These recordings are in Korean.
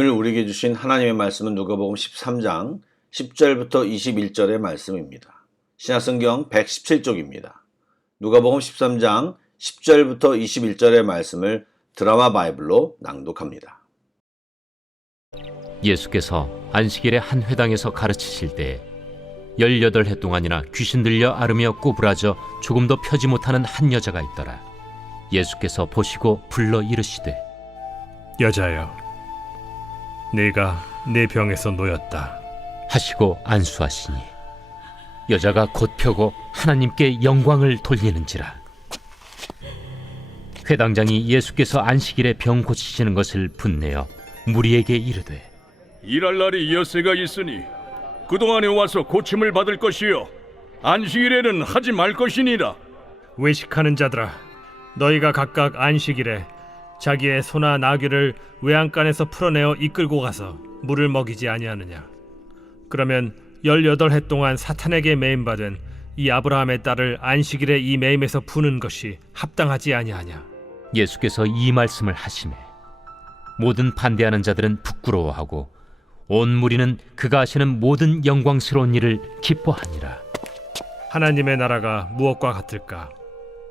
오늘 우리에게 주신 하나님의 말씀은 누가복음 13장 10절부터 21절의 말씀입니다. 신약성경 117쪽입니다. 누가복음 13장 10절부터 21절의 말씀을 드라마 바이블로 낭독합니다. 예수께서 안식일에 한 회당에서 가르치실 때에 18해 동안이나 귀신 들려 앓으며 꼬부라져 조금도 펴지 못하는 한 여자가 있더라. 예수께서 보시고 불러 이르시되, 여자여, 네가 내 병에서 놓였다 하시고 안수하시니 여자가 곧 펴고 하나님께 영광을 돌리는지라. 회당장이 예수께서 안식일에 병 고치시는 것을 분내어 무리에게 이르되, 일할 날이 엿새가 있으니 그동안에 와서 고침을 받을 것이요 안식일에는 하지 말 것이니라. 외식하는 자들아, 너희가 각각 안식일에 자기의 소나 나귀를 외양간에서 풀어내어 이끌고 가서 물을 먹이지 아니하느냐? 그러면 18해 동안 사탄에게 매임받은 이 아브라함의 딸을 안식일에 이 매임에서 푸는 것이 합당하지 아니하냐? 예수께서 이 말씀을 하시매 모든 반대하는 자들은 부끄러워하고 온 무리는 그가 하시는 모든 영광스러운 일을 기뻐하니라. 하나님의 나라가 무엇과 같을까?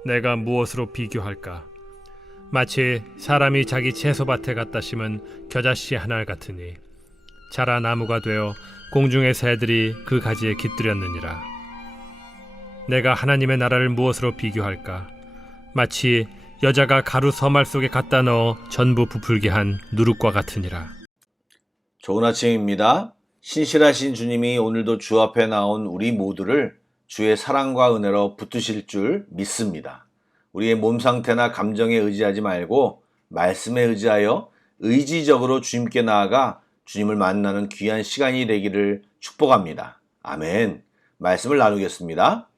내가 무엇으로 비교할까? 마치 사람이 자기 채소밭에 갖다 심은 겨자씨 한 알 같으니 자라 나무가 되어 공중의 새들이 그 가지에 깃들였느니라. 내가 하나님의 나라를 무엇으로 비교할까? 마치 여자가 가루 서말 속에 갖다 넣어 전부 부풀게 한 누룩과 같으니라. 좋은 아침입니다. 신실하신 주님이 오늘도 주 앞에 나온 우리 모두를 주의 사랑과 은혜로 붙드실 줄 믿습니다. 우리의 몸 상태나 감정에 의지하지 말고 말씀에 의지하여 의지적으로 주님께 나아가 주님을 만나는 귀한 시간이 되기를 축복합니다. 아멘. 말씀을 나누겠습니다.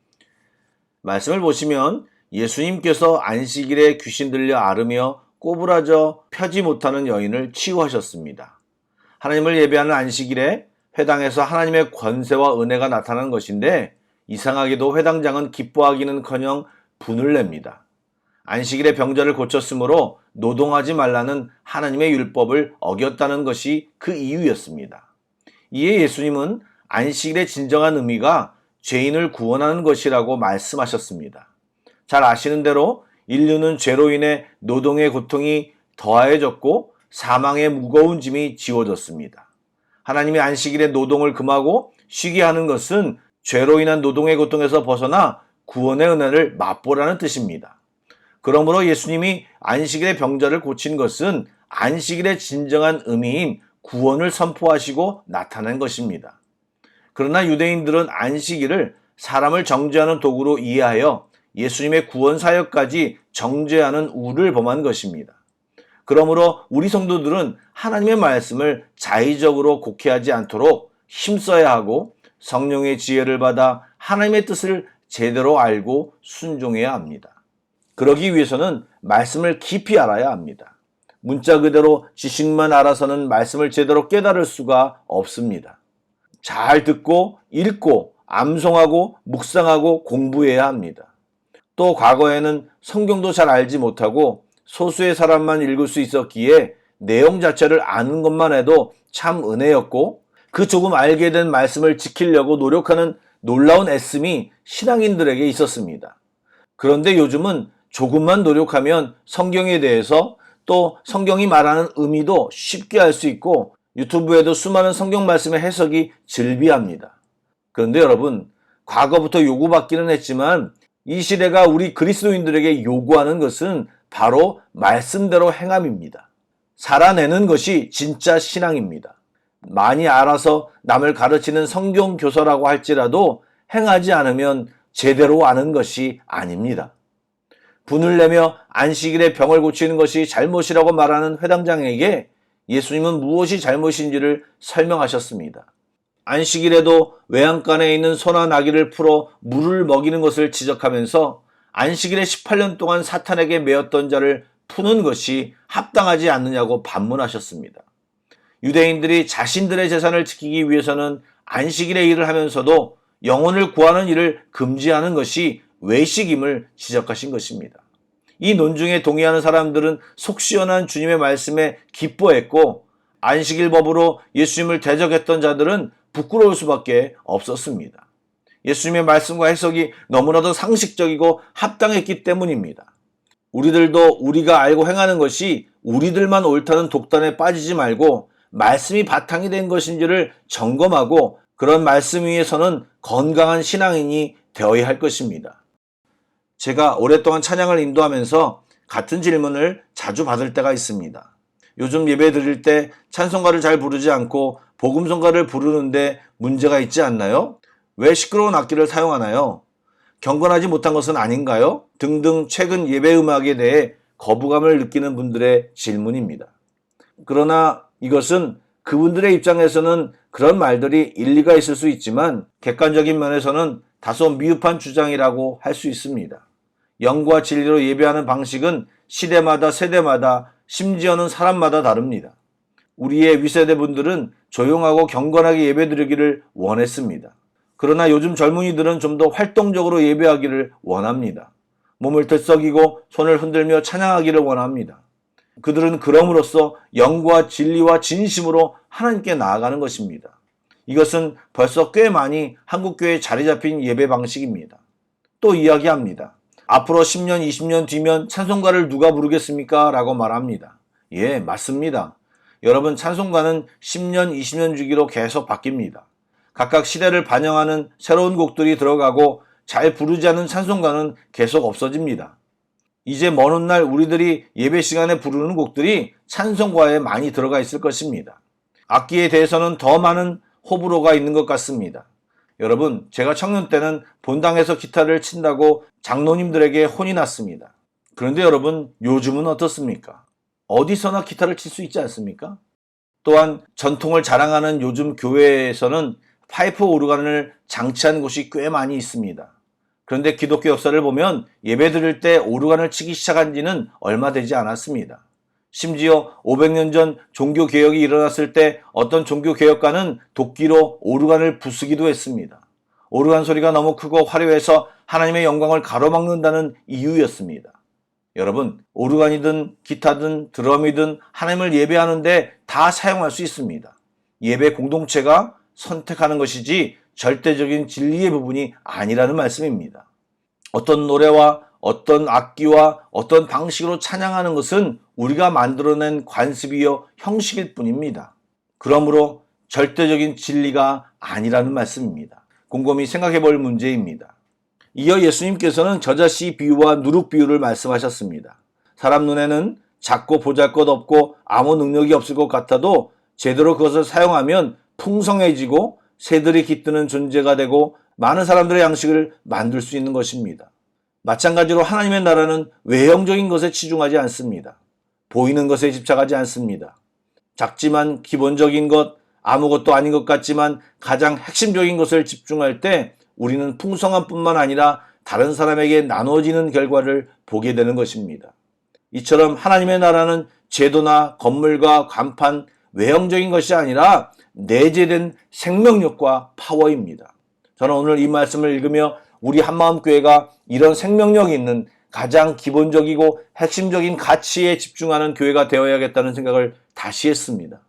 말씀을 보시면 예수님께서 안식일에 귀신 들려 앓으며 꼬부라져 펴지 못하는 여인을 치유하셨습니다. 하나님을 예배하는 안식일에 회당에서 하나님의 권세와 은혜가 나타나는 것인데 이상하게도 회당장은 기뻐하기는커녕 분을 냅니다. 안식일에 병자를 고쳤으므로 노동하지 말라는 하나님의 율법을 어겼다는 것이 그 이유였습니다. 이에 예수님은 안식일의 진정한 의미가 죄인을 구원하는 것이라고 말씀하셨습니다. 잘 아시는 대로 인류는 죄로 인해 노동의 고통이 더해졌고 사망의 무거운 짐이 지워졌습니다. 하나님이 안식일에 노동을 금하고 쉬게 하는 것은 죄로 인한 노동의 고통에서 벗어나 구원의 은혜를 맛보라는 뜻입니다. 그러므로 예수님이 안식일에 병자를 고친 것은 안식일의 진정한 의미인 구원을 선포하시고 나타낸 것입니다. 그러나 유대인들은 안식일을 사람을 정죄하는 도구로 이해하여 예수님의 구원 사역까지 정죄하는 우를 범한 것입니다. 그러므로 우리 성도들은 하나님의 말씀을 자의적으로 곡해하지 않도록 힘써야 하고 성령의 지혜를 받아 하나님의 뜻을 제대로 알고 순종해야 합니다. 그러기 위해서는 말씀을 깊이 알아야 합니다. 문자 그대로 지식만 알아서는 말씀을 제대로 깨달을 수가 없습니다. 잘 듣고 읽고 암송하고 묵상하고 공부해야 합니다. 또 과거에는 성경도 잘 알지 못하고 소수의 사람만 읽을 수 있었기에 내용 자체를 아는 것만 해도 참 은혜였고 그 조금 알게 된 말씀을 지키려고 노력하는 놀라운 애씀이 신앙인들에게 있었습니다. 그런데 요즘은 조금만 노력하면 성경에 대해서 또 성경이 말하는 의미도 쉽게 알 수 있고 유튜브에도 수많은 성경 말씀의 해석이 즐비합니다. 그런데 여러분, 과거부터 요구받기는 했지만 이 시대가 우리 그리스도인들에게 요구하는 것은 바로 말씀대로 행함입니다. 살아내는 것이 진짜 신앙입니다. 많이 알아서 남을 가르치는 성경 교사라고 할지라도 행하지 않으면 제대로 아는 것이 아닙니다. 분을 내며 안식일에 병을 고치는 것이 잘못이라고 말하는 회당장에게 예수님은 무엇이 잘못인지를 설명하셨습니다. 안식일에도 외양간에 있는 소나 나귀를 풀어 물을 먹이는 것을 지적하면서 안식일에 18년 동안 사탄에게 매였던 자를 푸는 것이 합당하지 않느냐고 반문하셨습니다. 유대인들이 자신들의 재산을 지키기 위해서는 안식일에 일을 하면서도 영혼을 구하는 일을 금지하는 것이 외식임을 지적하신 것입니다. 이 논중에 동의하는 사람들은 속 시원한 주님의 말씀에 기뻐했고 안식일 법으로 예수님을 대적했던 자들은 부끄러울 수밖에 없었습니다. 예수님의 말씀과 해석이 너무나도 상식적이고 합당했기 때문입니다. 우리들도 우리가 알고 행하는 것이 우리들만 옳다는 독단에 빠지지 말고 말씀이 바탕이 된 것인지를 점검하고 그런 말씀 위에서는 건강한 신앙인이 되어야 할 것입니다. 제가 오랫동안 찬양을 인도하면서 같은 질문을 자주 받을 때가 있습니다. 요즘 예배 드릴 때 찬송가를 잘 부르지 않고 복음성가를 부르는데 문제가 있지 않나요? 왜 시끄러운 악기를 사용하나요? 경건하지 못한 것은 아닌가요? 등등 최근 예배 음악에 대해 거부감을 느끼는 분들의 질문입니다. 그러나 이것은 그분들의 입장에서는 그런 말들이 일리가 있을 수 있지만 객관적인 면에서는 다소 미흡한 주장이라고 할 수 있습니다. 영과 진리로 예배하는 방식은 시대마다 세대마다 심지어는 사람마다 다릅니다. 우리의 위세대 분들은 조용하고 경건하게 예배드리기를 원했습니다. 그러나 요즘 젊은이들은 좀 더 활동적으로 예배하기를 원합니다. 몸을 들썩이고 손을 흔들며 찬양하기를 원합니다. 그들은 그럼으로써 영과 진리와 진심으로 하나님께 나아가는 것입니다. 이것은 벌써 꽤 많이 한국교회에 자리 잡힌 예배 방식입니다. 또 이야기합니다. 앞으로 10년, 20년 뒤면 찬송가를 누가 부르겠습니까? 라고 말합니다. 예, 맞습니다. 여러분, 찬송가는 10년, 20년 주기로 계속 바뀝니다. 각각 시대를 반영하는 새로운 곡들이 들어가고 잘 부르지 않은 찬송가는 계속 없어집니다. 이제 먼 훗날 우리들이 예배 시간에 부르는 곡들이 찬송가에 많이 들어가 있을 것입니다. 악기에 대해서는 더 많은 호불호가 있는 것 같습니다. 여러분, 제가 청년 때는 본당에서 기타를 친다고 장로님들에게 혼이 났습니다. 그런데 여러분, 요즘은 어떻습니까? 어디서나 기타를 칠 수 있지 않습니까? 또한 전통을 자랑하는 요즘 교회에서는 파이프 오르간을 장치한 곳이 꽤 많이 있습니다. 그런데 기독교 역사를 보면 예배 드릴 때 오르간을 치기 시작한 지는 얼마 되지 않았습니다. 심지어 500년 전 종교개혁이 일어났을 때 어떤 종교개혁가는 도끼로 오르간을 부수기도 했습니다. 오르간 소리가 너무 크고 화려해서 하나님의 영광을 가로막는다는 이유였습니다. 여러분, 오르간이든 기타든 드럼이든 하나님을 예배하는데 다 사용할 수 있습니다. 예배 공동체가 선택하는 것이지 절대적인 진리의 부분이 아니라는 말씀입니다. 어떤 노래와 어떤 악기와 어떤 방식으로 찬양하는 것은 우리가 만들어낸 관습이요 형식일 뿐입니다. 그러므로 절대적인 진리가 아니라는 말씀입니다. 곰곰이 생각해 볼 문제입니다. 이어 예수님께서는 저자씨 비유와 누룩 비유를 말씀하셨습니다. 사람 눈에는 작고 보잘것없고 아무 능력이 없을 것 같아도 제대로 그것을 사용하면 풍성해지고 새들이 깃드는 존재가 되고 많은 사람들의 양식을 만들 수 있는 것입니다. 마찬가지로 하나님의 나라는 외형적인 것에 치중하지 않습니다. 보이는 것에 집착하지 않습니다. 작지만 기본적인 것, 아무것도 아닌 것 같지만 가장 핵심적인 것을 집중할 때 우리는 풍성함 뿐만 아니라 다른 사람에게 나눠지는 결과를 보게 되는 것입니다. 이처럼 하나님의 나라는 제도나 건물과 간판, 외형적인 것이 아니라 내재된 생명력과 파워입니다. 저는 오늘 이 말씀을 읽으며 우리 한마음교회가 이런 생명력이 있는 가장 기본적이고 핵심적인 가치에 집중하는 교회가 되어야겠다는 생각을 다시 했습니다.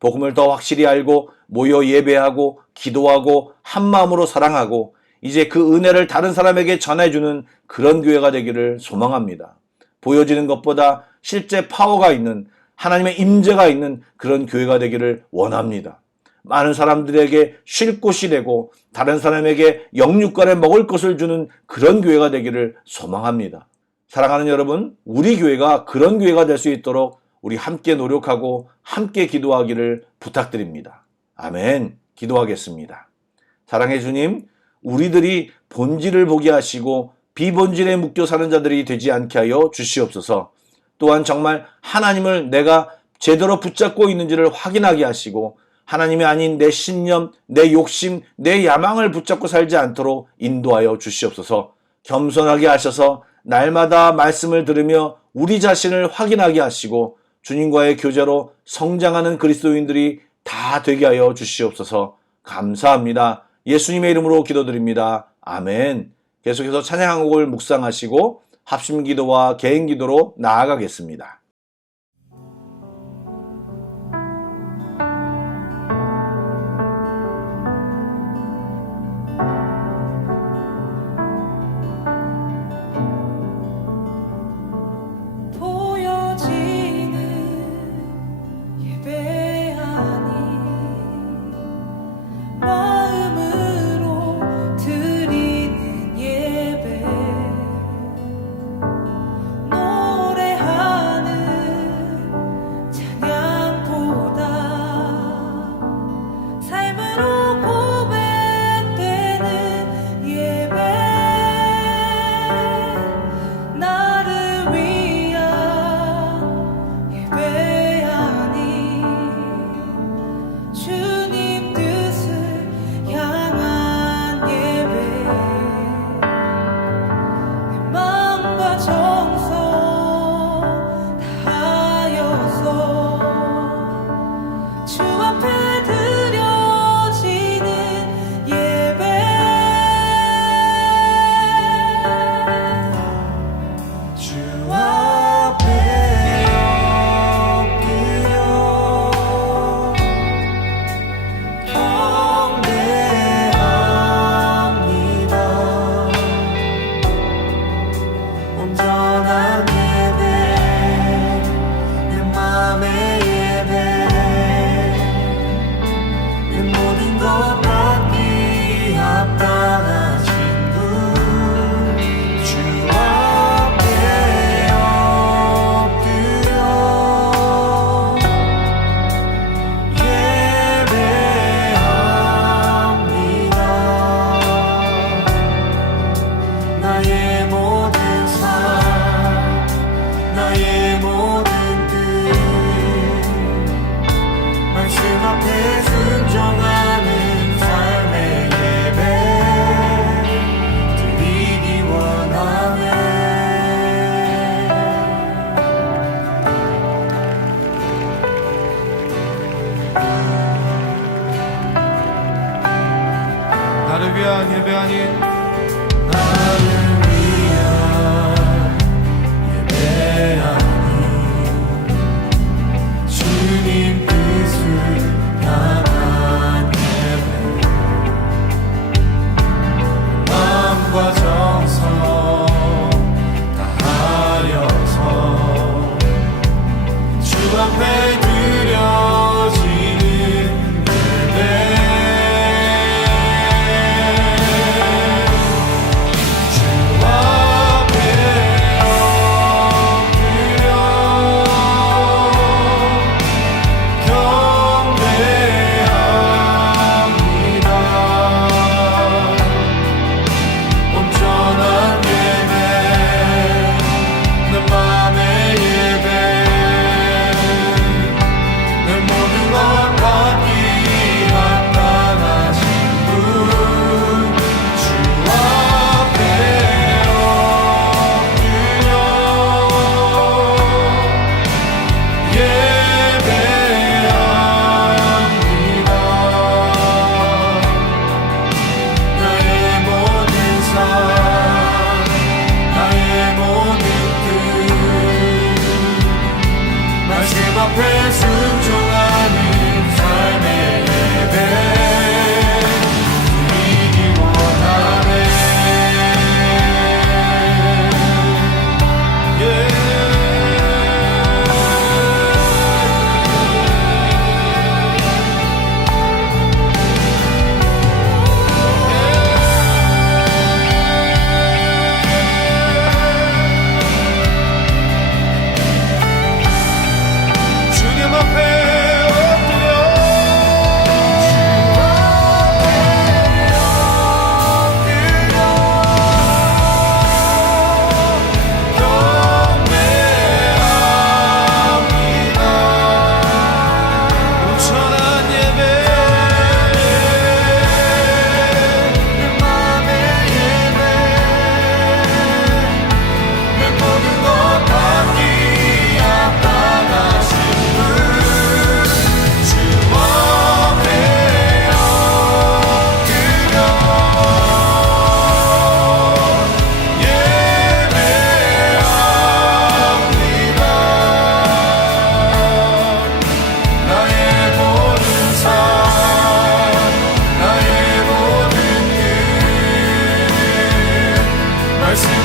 복음을 더 확실히 알고 모여 예배하고 기도하고 한마음으로 사랑하고 이제 그 은혜를 다른 사람에게 전해주는 그런 교회가 되기를 소망합니다. 보여지는 것보다 실제 파워가 있는 하나님의 임재가 있는 그런 교회가 되기를 원합니다. 많은 사람들에게 쉴 곳이 되고 다른 사람에게 영육간에 먹을 것을 주는 그런 교회가 되기를 소망합니다. 사랑하는 여러분, 우리 교회가 그런 교회가 될 수 있도록 우리 함께 노력하고 함께 기도하기를 부탁드립니다. 아멘. 기도하겠습니다. 사랑의 주님, 우리들이 본질을 보게 하시고 비본질에 묶여 사는 자들이 되지 않게 하여 주시옵소서. 또한 정말 하나님을 내가 제대로 붙잡고 있는지를 확인하게 하시고 하나님이 아닌 내 신념, 내 욕심, 내 야망을 붙잡고 살지 않도록 인도하여 주시옵소서. 겸손하게 하셔서 날마다 말씀을 들으며 우리 자신을 확인하게 하시고 주님과의 교제로 성장하는 그리스도인들이 다 되게 하여 주시옵소서. 감사합니다. 예수님의 이름으로 기도드립니다. 아멘. 계속해서 찬양 한 곡을 묵상하시고 합심기도와 개인기도로 나아가겠습니다.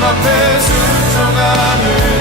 앞에 순종하는